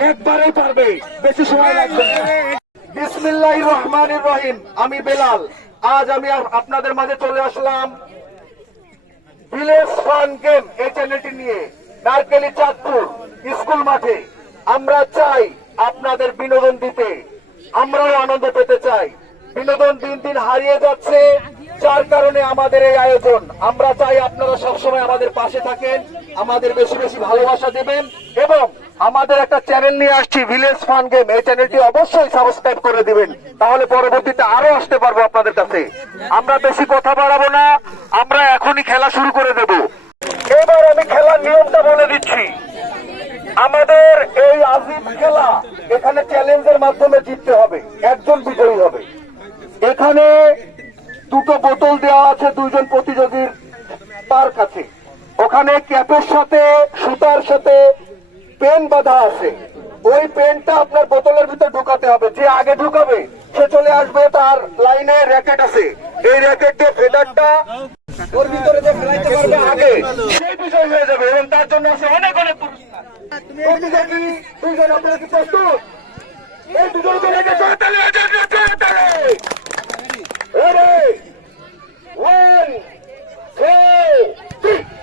একবারেই পারবে। বেশি সময় লাগবে বিসমিল্লাহ রহমান রহিম। আমি বেলাল। আজ আমি আপনাদের মাঝে চলে আসলাম নিয়ে। চাঁদপুর স্কুল মাঠে। আমরা চাই আপনাদের বিনোদন দিতে। আমরাও আনন্দ পেতে চাই। বিনোদন দিন দিন হারিয়ে যাচ্ছে। যার কারণে আমাদের এই আয়োজন। আমরা চাই আপনারা সবসময় আমাদের পাশে থাকেন, আমাদের বেশি বেশি ভালোবাসা দেবেন এবং আমাদের একটা চ্যানেল নিয়ে আসছি ভিলেজ ফান গেম এই চ্যানেলটি অবশ্যই সাবস্ক্রাইব করে দিবেন। তাহলে পরবর্তীতে আরও আসতে পারব আপনাদের কাছে। আমরা বেশি কথা বাড়াবো না, আমরা এখনই খেলা শুরু করে দেব। এবার আমি খেলার নিয়মটা বলে দিচ্ছি। আমাদের এই আজিব খেলা এখানে চ্যালেঞ্জের মাধ্যমে জিততে হবে। একজন বিজয়ী হবে। এখানে দুটো বোতল দেওয়া আছে দুইজন প্রতিযোগীর তার কাছে ওখানে ক্যাপের সাথে সুতার সাথে পেন বাঁধা আছে ওই পেনটা আপনার বোতলের ভিতর ঢুকাতে হবে যে আগে ঢুকাবে সে চলে আসবে তার লাইনে র্যাকেট আছে এই র্যাকেট দিয়ে ফেদারটা ওর ভিতরে যে ফেলাইতে পারবে আগে সেই বিষয় হয়ে যাবে এবং তার জন্য আছে অনেক অনেক দুইজন আপনারা কি প্রস্তুত এই দুজনকে রেখে জোরতালি হয়ে যাবে জোরতালি Ready?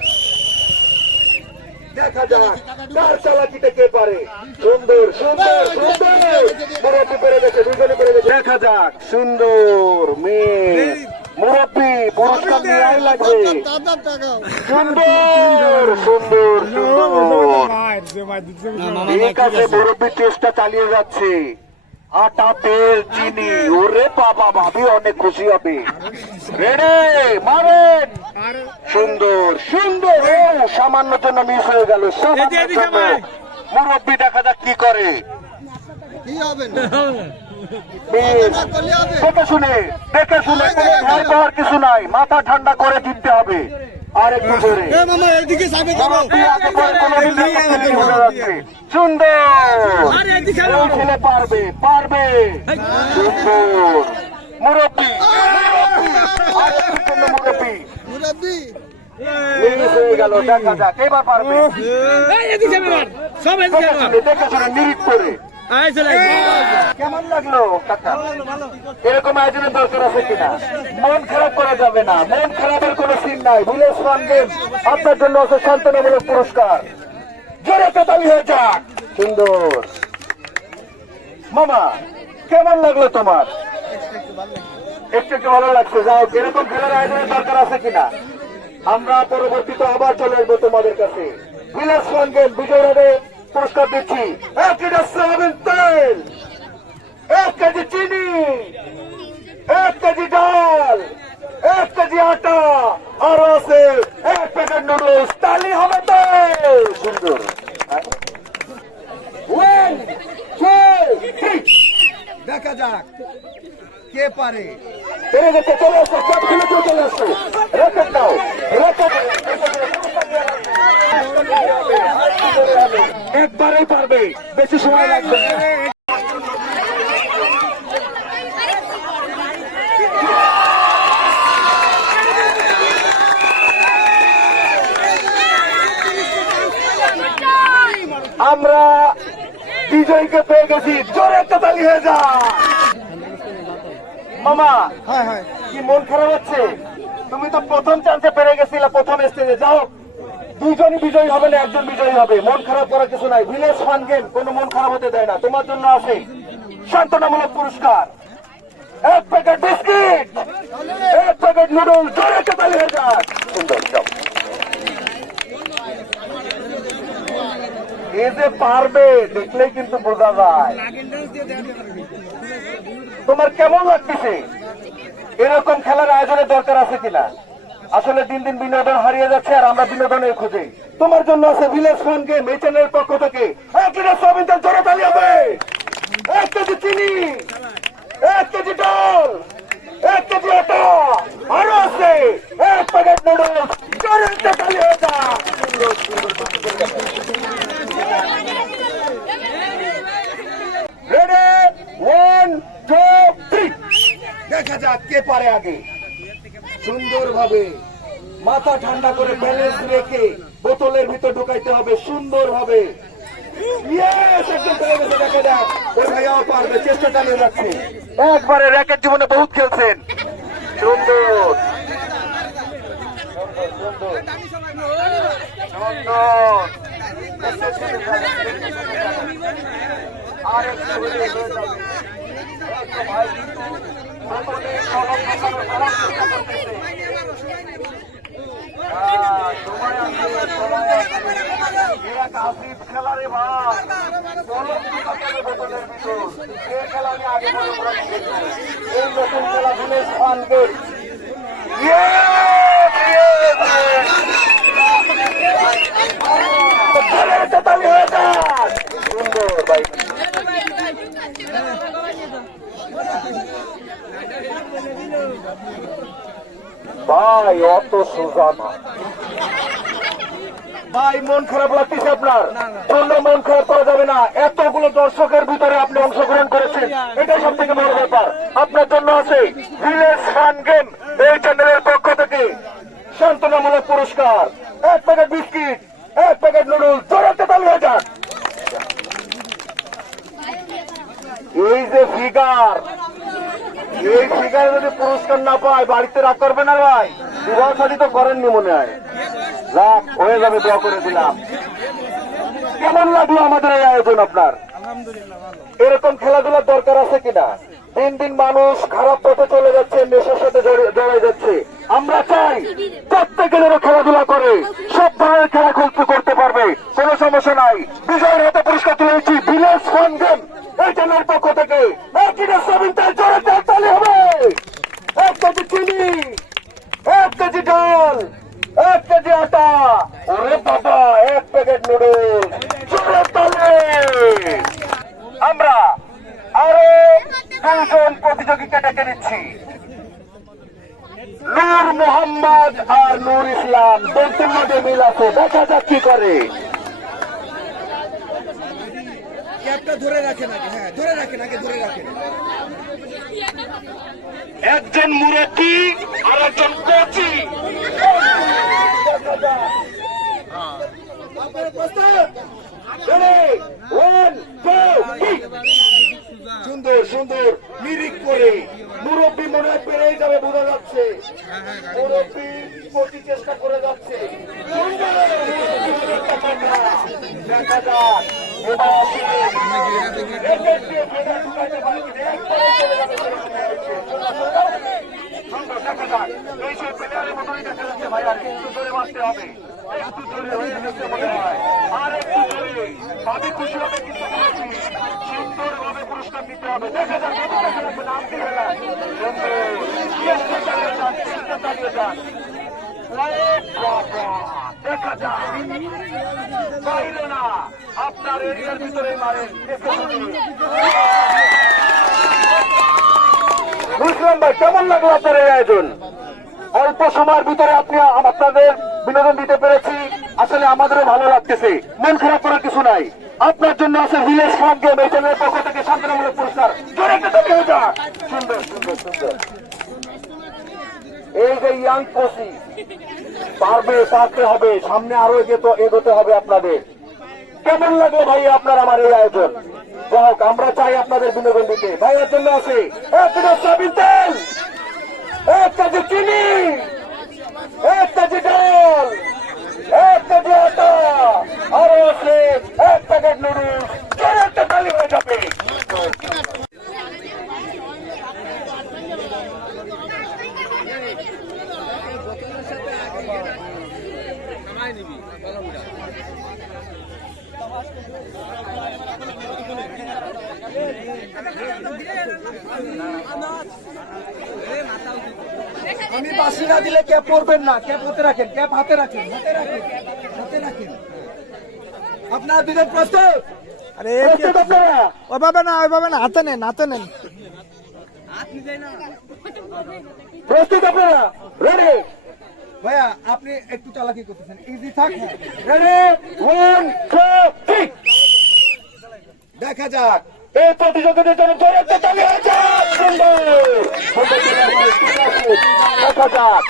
দেখা যাক কার চালাকিতে কে পারে? সুন্দর সুন্দর সুন্দর। মুরব্বী পেরে গেছে দুজনে পেরে গেছে। দেখা যাক সুন্দর মেয়ে। মুরব্বী পুরস্কার লাগবে। সুন্দর সুন্দর সুন্দর। ঠিক আছে। মুরব্বী চেষ্টা চালিয়ে যাচ্ছে। আটা তেল চিনি। ওরে বাবা ভাবি অনেক খুশি হবে। রেডে মারেন। সুন্দর সুন্দর। ও সামান্য জন্য মিস হয়ে গেল মুরব্বী দেখা যাক কি করে। কি হবে? দেখে শুনে দেখে শুনে কোনো ভয় কিছু নাই। মাথা ঠান্ডা করে জিততে হবে। মুরব্বী পারবে। পারবে মুরব্বী। মুরব্বী। হয়ে গেল দেখা যাক এবার পারবে। দেখে শুনে দেখে শুনে নিরিট করে। কেমন লাগল কাকা এরকম আয়োজনের দরকার আছে কিনা? মন খারাপ করা যাবে না। মন খারাপের কোনো সিন নাই। ভিলেজ ফান গেম আপনার জন্য আছে সান্ত্বনামূলক পুরস্কার। জোরে হয়ে যাক। সুন্দর। মামা কেমন লাগল তোমার? একটু একটু ভালো লাগছে। যাও এরকম খেলার আয়োজনের দরকার আছে কিনা? আমরা পরবর্তীতে আবার চলে আসব তোমাদের কাছে। ভিলেজ ফান গেম বিজয় রাবে পুরস্কার দিচ্ছি। এক লিটার সয়াবিন তেল। এক কেজি চিনি। এক কেজি ডাল। এক কেজি আটা। আর আছে এক প্যাকেট নুডলস। তালি হবে তো সুন্দর. দেখা যাক কে পারে। চলে আসো চলে আসো রেকর্ড দাও রেকর্ড একবারেই পারবে। বেশি সময় লাগবে আমরা বিজয়কে পেয়ে গেছি। জোরে একটা তালি হয়ে যা। মামা হ্যাঁ হ্যাঁ। কি মন খারাপ হচ্ছে? তুমি তো প্রথম চান্সে পেরে গেছিলে প্রথম স্টেজে যাও দুইজনই বিজয়ী হবে না, একজন বিজয়ী হবে। মন খারাপ করার কিছু নাই। ভিলেজ ফান গেম, কোনো মন খারাপ হতে দেয় না। তোমার জন্য আছে সান্ত্বনামূলক পুরস্কার। এক প্যাকেট বিস্কিট এক প্যাকেট নুডলস জোরে একটা তালি হয়ে যাক। সুন্দর যাও এ যে পারবে, দেখলেই কিন্তু বোঝা যায়। তোমার কেমন লাগতেছে? এরকম খেলার আয়োজনের দরকার আছে কিনা? আসলে দিন দিন বিনোদন হারিয়ে যাচ্ছে আর আমরা বিনোদনের খুঁজে। তোমার জন্য আছে ভিলেজ এই চ্যানেলের পক্ষ থেকে। এক জোরে তালি হবে। এক কেজি চিনি। এক কেজি ডাল। এক কেজি আটা। আরও আছে। এক প্যাকেট নুডলস জোরে তালি। রেডি ওয়ান টু থ্রি দেখা যাক কে পারে আগে। সুন্দরভাবে মাথা ঠান্ডা করে ব্যালেন্স রেখে বোতলের ভিতর ঢুকাইতে হবে সুন্দরভাবে। র্যাকেট জীবনে বহুত খেলছেন। সুন্দর। একটু হয়ে। হ্যাঁ, হয়ে। সুন্দর ভাই ভাই, অত সোজা না। ভাই, মন খারাপ লাগতেছে আপনার? জন্য মন খারাপ করা যাবে না। এতগুলো দর্শকের ভিতরে আপনি অংশগ্রহণ করেছেন। এটাই সব থেকে বড় ব্যাপার। আপনার জন্য আছে ভিলেজ ফান গেম এই চ্যানেলের পক্ষ থেকে। সান্ত্বনামূলক পুরস্কার। এক প্যাকেট বিস্কিট এক প্যাকেট নুডলস জোরাতে তালি হয়ে যাক। এই যে ফিগার এই যদি পুরস্কার না পায়, বাড়িতে রাগ করবে না ভাই? বিবাহ তো করেননি মনে হয়। হয়ে যাবে দোয়া করে দিলাম। কেমন লাগল আমাদের এই আয়োজন আপনার? এরকম খেলাধুলার দরকার আছে কিনা? দিন দিন মানুষ খারাপ পথে চলে যাচ্ছে, নেশার সাথে জড়াই যাচ্ছে। আমরা চাই প্রত্যেকে যেন খেলাধুলা করে, সব ধরনের খেলা খেলতে করতে পারবে। কোনো সমস্যা নাই। বিজয়ের হাতে পুরস্কার তুলে দিচ্ছি ফান গেম এই চ্যানেলের পক্ষ থেকে তার জোরে তালি হবে। এক কেজি চিনি, এক কেজি ডাল এক কেজি আটা। ওরে বাবা, এক প্যাকেট নুডলস। জোরে তালে। আমরা আরও দুজন প্রতিযোগীকে ডেকে নিচ্ছি। নূর মোহাম্মদ আর নূর ইসলাম মধ্যে মিল আছে। দেখা যাক কি করে। ক্যাপটা ধরে রাখেন আগে হ্যাঁ ধরে রাখেন, আগে ধরে রাখেন। একজন মুরব্বী আর একজন কোচি. সুন্দর সুন্দর, মিরিক করে মুরব্বী মনে হয় পেরেই যাবে, বোঝা যাচ্ছে। মুরব্বী প্রতি চেষ্টা করে যাচ্ছে। দেখা যাক। ভাবি খুশি হবে কিন্তু সুন্দরভাবে পুরস্কার দিতে হবে। দেখা যাক, নাম দিয়ে বুঝলাম ভাই কেমন লাগল আপনার এই আয়োজন অল্প সময়ের ভিতরে আপনি আপনাদের বিনোদন দিতে পেরেছি আসলে আমাদেরও ভালো লাগতেছে মন খারাপ করার কিছু নাই আপনার জন্য আছে ভিলেজ ফার্ম গেম এই চ্যানেলের পক্ষ থেকে শান্তনামূলক পুরস্কার। সুন্দর সুন্দর সুন্দর এই যে ইয়াং কোচি, পারবে, পারতে হবে, সামনে আরও এগোতে এগোতে হবে আপনাদের। কেমন লাগল ভাই আপনার আমার এই আয়োজন? যাই হোক, আমরা চাই আপনাদের বিনোদন দিতে। ভাইয়ের জন্য আছে এক কেজি চিনি এক কেজি ডাল এক কেজি আটা আরও আছে এক প্যাকেট নুডলস জোরে একটা তালি হয়ে যাবে আমি বাসি না দিলে ক্যাপ পরবেন না ক্যাপ হাতে রাখেন ক্যাপ হাতে রাখেন হাতে রাখেন হাতে রাখেন। আপনারা দুজন প্রস্তুত? আরে ওইভাবে না ওইভাবে না হাতে নেন হাতে নেন। প্রস্তুত আপনারা? রেডি ভাইয়া আপনি একটু চালাকি করতেছেন। ইজি থাক হ্যাঁ। রেডি ওয়ান টু থ্রি দেখা যাক। এই প্রতিযোগিতার জন্য দৌড়াতে চালিয়ে যান। দেখা যাক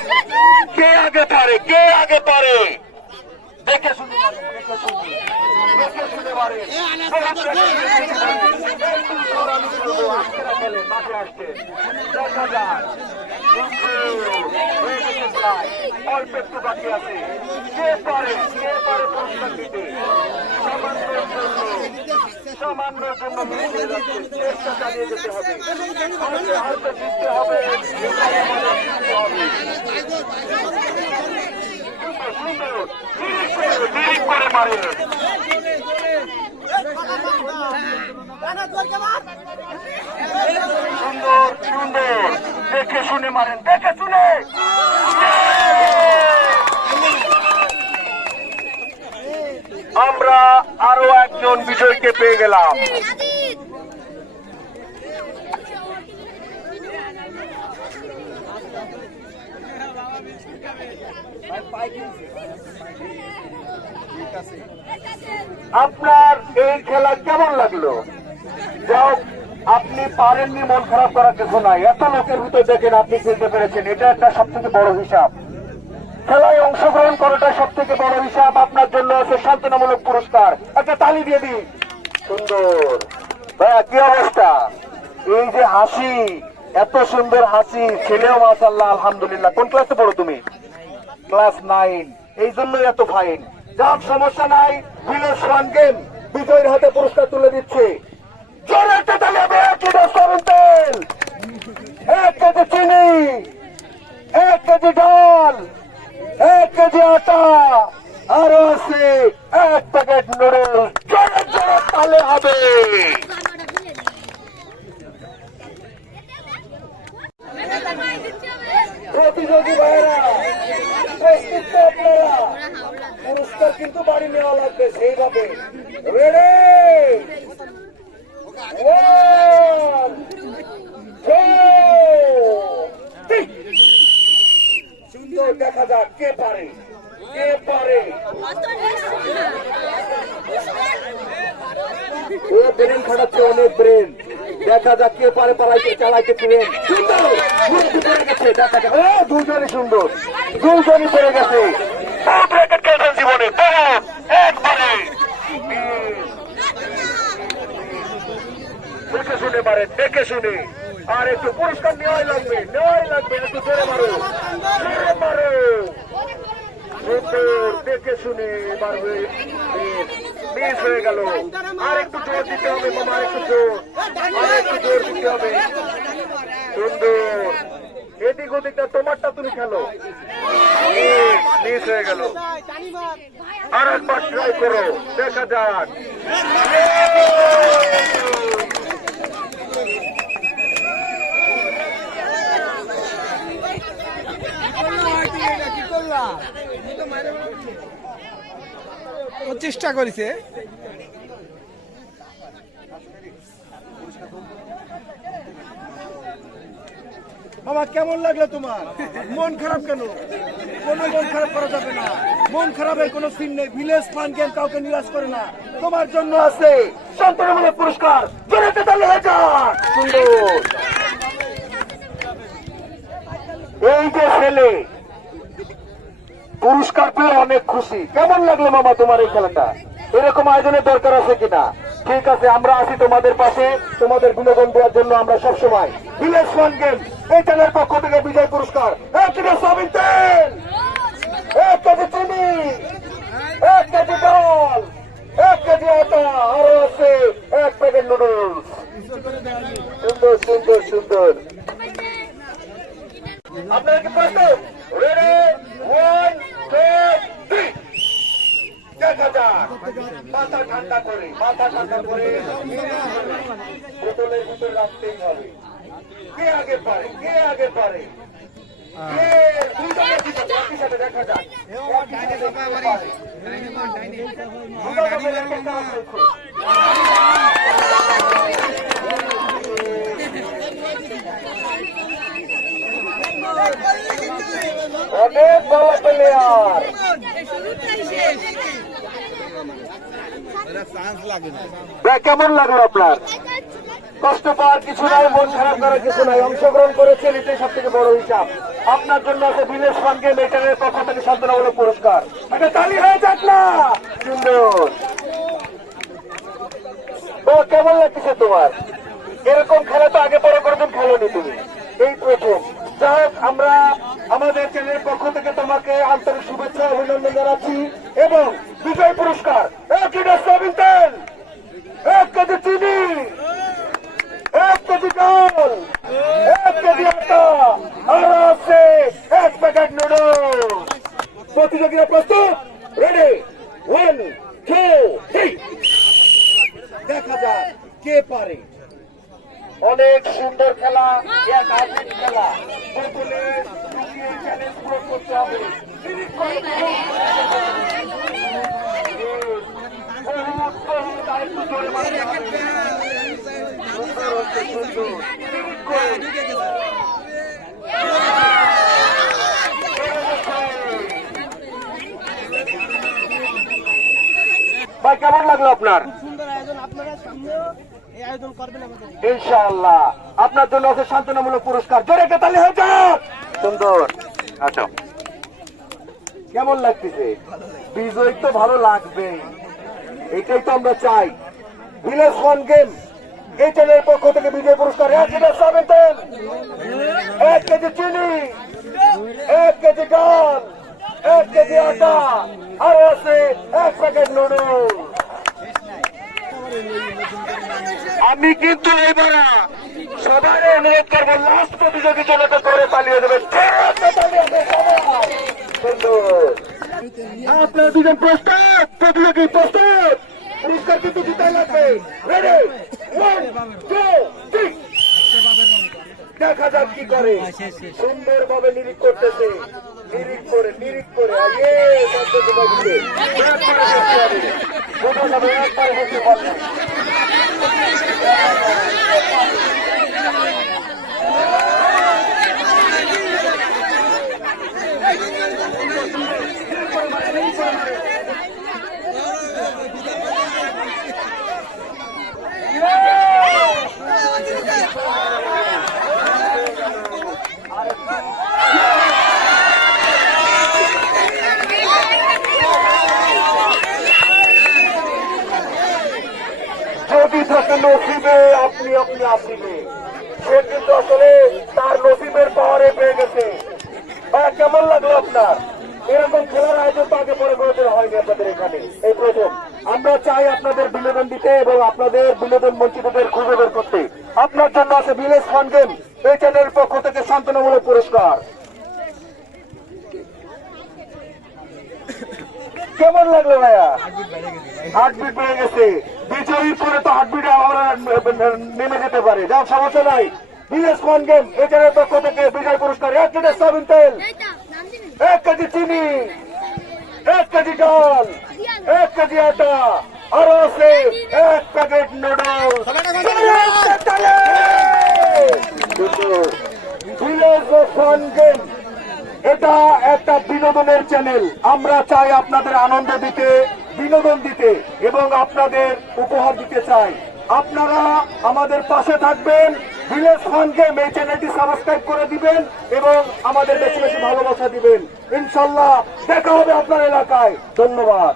কে আগে পারে কে আগে পারে দেখে শুনে দেখে শুনে দেখে শুনে মারেন। খেলে মাঠে আসছে। দেখা যাক। অল্প একটু বাকি আছে। কে পারে? কে পারে পুরস্কার দিতে সামান্যের জন্য। চেষ্টা চালিয়ে যেতে হবে। হয়তো জিততে হবে। দেখে শুনে মারেন দেখে শুনে আমরা আরও একজন বিজয়কে পেয়ে গেলাম। আপনার এই খেলা কেমন লাগল? যাও, আপনি পারেননি, মন খারাপ করার কিছু নাই। এত লোকের ভিতর দেখেন আপনি খেলতে পেরেছেন, এটা একটা সব থেকে বড় হিসাব। খেলায় অংশগ্রহণ করাটা সব থেকে বড় হিসাব, আপনার জন্য আছে সান্ত্বনামূলক পুরস্কার। একটা তালি দিয়ে দিন। সুন্দর। ভাইয়া, কি অবস্থা? এই যে হাসি, এত সুন্দর হাসি ছেলেও মাসাল্লাহ আলহামদুলিল্লাহ। কোন ক্লাসে পড়ো তুমি? Class nine. এই জন্যই এত ফাইন যার সমস্যা নাই ভিলেজ ফান গেম বিজয়ের হাতে পুরস্কার তুলে দিচ্ছে। জোরে সরুন তেল। এক কেজি চিনি, এক কেজি ডাল, এক কেজি আটা, আরও আছে এক প্যাকেট নুডলস জোরে জোরে তালে হবে। প্রতিযোগী ভাইরা প্রস্তুত তো আপনারা পুরস্কার কিন্তু বাড়ি নেওয়া লাগবে সেইভাবে। সুন্দর দেখা যাক, কে পারে? কে পারে? ও ব্রেন খাটাচ্ছে অনেক ব্রেন। দেখা যাক কে পারে, পালাইতে, চালাইতে ট্রেন সুন্দর! দুজনই সুন্দর। দুজনই পেরে গেছে। জীবনে বহুত, একবারে। দেখে শুনে মারে দেখে শুনে। আর একটু পুরস্কার নেওয়াই লাগবে নেওয়াই লাগবে, একটু জোরে মারো জোরে মারো। দেখে শুনে মারবে মিস হয়ে গেল। আর একটু জোর দিতে হবে, মামা, একটু জোর। আর একটু জোর দিতে হবে। সুন্দর। এদিক ওদিকটা তোমারটা তুমি খেলো। মিস হয়ে গেল। আর একবার ট্রাই করো। দেখা যাক। চেষ্টা করেছে। বাবা কেমন লাগল তোমার? মন খারাপ কেন? কোনো মন খারাপ করা যাবে না। মন খারাপের কোনো সিন নেই। ভিলেজ ফান গেম কাউকে নিরাশ করে না। তোমার জন্য আছে সন্তানমূলক পুরস্কার। জোরেতে তালে হয়ে সুন্দর। এই যে ছেলে, পুরস্কার পেয়ে অনেক খুশি। কেমন লাগল মামা তোমার এই খেলাটা? এরকম আয়োজনের দরকার আছে কিনা? ঠিক আছে, আমরা আছি তোমাদের পাশে। তোমাদের বিনোদন দেওয়ার জন্য আমরা সবসময়। ভিলেজ ফান গেম এই পক্ষ থেকে বিজয় পুরস্কার। এক কেজি এক কেজি এক কেজি আটা। এক সুন্দর সুন্দর সুন্দর। মাথা ঠান্ডা করে, মাথা ঠান্ডা করে। বোতলের ভিতরে রাখতেই হবে। কে আগে পারে? কে আগে পারে। অনেক ভালো প্লেয়ার। কেমন লাগল আপনার? কষ্ট পাওয়ার কিছু নাই, মন খারাপ করার কিছু নাই। অংশগ্রহণ করেছেন, এটাই সব থেকে বড় হিসাব। আপনার জন্য আছে বিলেশ ফানকে মেটারের পক্ষ থেকে সান্ত্বনামূলক পুরস্কার। তালি হয়ে যাক না! সুন্দর। ও, কেমন লাগতেছে তোমার? এরকম খেলা তো আগে পরে কোনোদিন খেলোনি তুমি। এই প্রথম। যাই আমরা আমাদের চ্যানেলের পক্ষ থেকে তোমাকে আন্তরিক শুভেচ্ছা, অভিনন্দন জানাচ্ছি এবং বিজয় পুরস্কার। এক লিটার সয়াবিন তেল! এক কেজি চিনি এক কেজি চাল এক কেজি আটা আর আছে এক প্যাকেট নুডলস প্রতিযোগিতা প্রস্তুত রেডি ওয়ান টু থ্রি দেখা যাক কে পারে অনেক সুন্দর খেলা এক আধুনিক খেলা সকলে চ্যালেঞ্জ পূরণ করতে হবে Finish করে দিন। বহুত, বহুত, আরেকটু জোরে মারতে হবে। সুন্দর হচ্ছে, সুন্দর। Finish করে। ভাই কেমন লাগল আপনার? ইনশাআল্লাহ। আপনার জন্য আছে শান্তনামূলক পুরস্কার। জোরে তালি হয়ে যাক! সুন্দর। আচ্ছা। কেমন লাগতেছে? বিজয় তো ভালো লাগবে এটাই তো আমরা চাই। ভিলেজ ওয়ান গেম এই চ্যানেলের পক্ষ থেকে বিজয় পুরস্কার। এক লিটার সাবেন তেল। এক কেজি চিনি। এক কেজি ডাল। এক কেজি আটা। আর আছে এক প্যাকেট নুডলস আমি কিন্তু এবার সবার অনুরোধ করব লাস্ট প্রতিযোগী জনতা করে পালিয়ে দেবে। আপনার দুজন প্রস্তাব প্রতিযোগী প্রস্তুত? পুরস্কার কিন্তু জিতাই লাগবে। রেডি ওয়ান টু দেখা যাক কি করে সুন্দর ভাবে নিরিখ করতেছে নিরিখ করে নিরিখ করে একবারে বসতে হবে বোঝা যাবে একবারে বসতে পারবে যদি থাকে নসিবে আপনি আপনি আসিবে সে কিন্তু আসলে তার নসিবের পাওয়ারে পেয়ে গেছে ভাইয়া কেমন লাগল আপনার এরকম খেলার আয়োজন তো আগে পরে কোনোদিন হয়নি আপনাদের এখানে এই প্রথম। আমরা চাই আপনাদের বিনোদন দিতে এবং আপনাদের বিনোদন বঞ্চিতদের খুঁজে বের করতে। আপনার জন্য আছে ভিলেজ ফান গেম এই চ্যানেলের পক্ষ থেকে শান্তনামূলক পুরস্কার। কেমন লাগল ভাইয়া? হার্টবিট বেড়ে গেছে। বিজয়ীর পরে তো হার্টবিট আমরা নেমে যেতে পারে। যা সমস্যা নাই। ভিলেজ ফান গেম এই চ্যানেলের পক্ষ থেকে বিজয় পুরস্কার। এক লিটার সয়াবিন তেল এক কেজি চিনি। এক কেজি ডাল এক কেজি আটা আর আছে এক প্যাকেট নুডলস। এটা একটা বিনোদনের চ্যানেল আমরা চাই আপনাদের আনন্দ দিতে বিনোদন দিতে এবং আপনাদের উপহার দিতে চাই। আপনারা আমাদের পাশে থাকবেন। ভিলেজ খানকে এই চ্যানেলটি সাবস্ক্রাইব করে দিবেন এবং আমাদের বেশি বেশি ভালোবাসা দিবেন। ইনশাল্লাহ দেখা হবে আপনার এলাকায়। ধন্যবাদ।